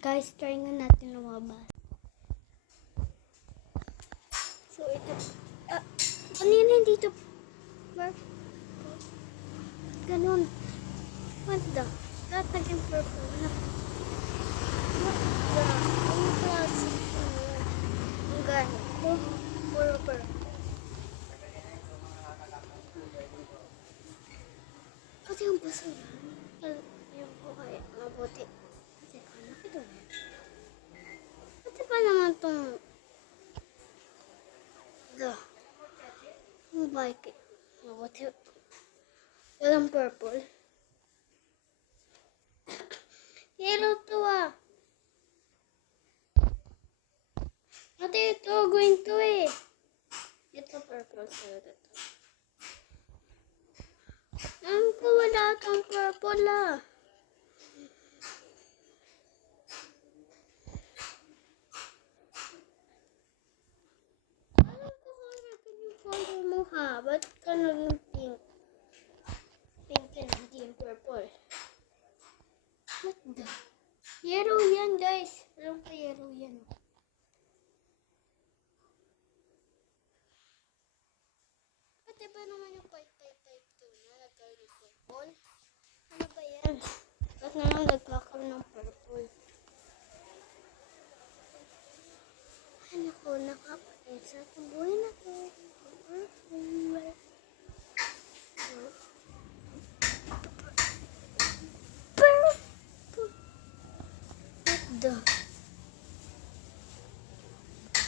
Guys, try nga natin lumabas. So, ito. Kanina dito. Ganun. What the? Lahat naging purple. What the? Ang klase. Ang ganito. Puro purple. Pati yung basura. Yung buhay. Mabuti. Teka, nakita mo. Pati pa naman itong yung bike. Mabuti. Walang purple. Yellow to ah. Ate, ito. Green to eh. Ito purple talaga to. Ko wala itong purple ah. Alam ko kung natin yung color mo ha. Ba't ka naging pink? Pink and hindi yung purple. What the? Yellow yan guys. Alam ko yellow yan. Pati ba naman yung type 2 na nagkaroon ng purple? Ano ba yan? Ba't naman nagkakaroon ng purple? Ano ko nakapatid sa buhay na to? Purple.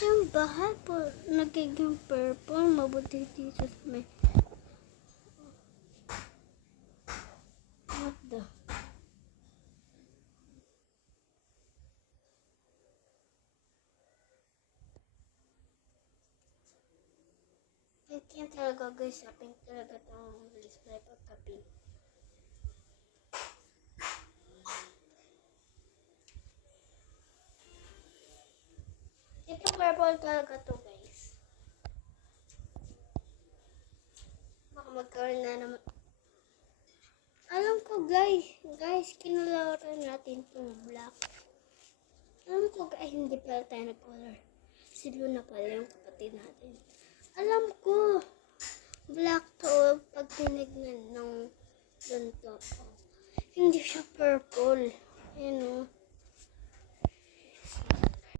Yung bahay po nagiging purple, mabuti dito sa may what the pink yan talaga guys, pink talaga itong display pagka pink. Ito purple talaga to guys. Baka magkaroon na naman. Alam ko guys, kinularan natin itong black. Alam ko guys, hindi pala tayo nag-color. Si Luna pala yung kapatid natin. Alam ko, black to pag tinignan ng ganito. Hindi siya purple.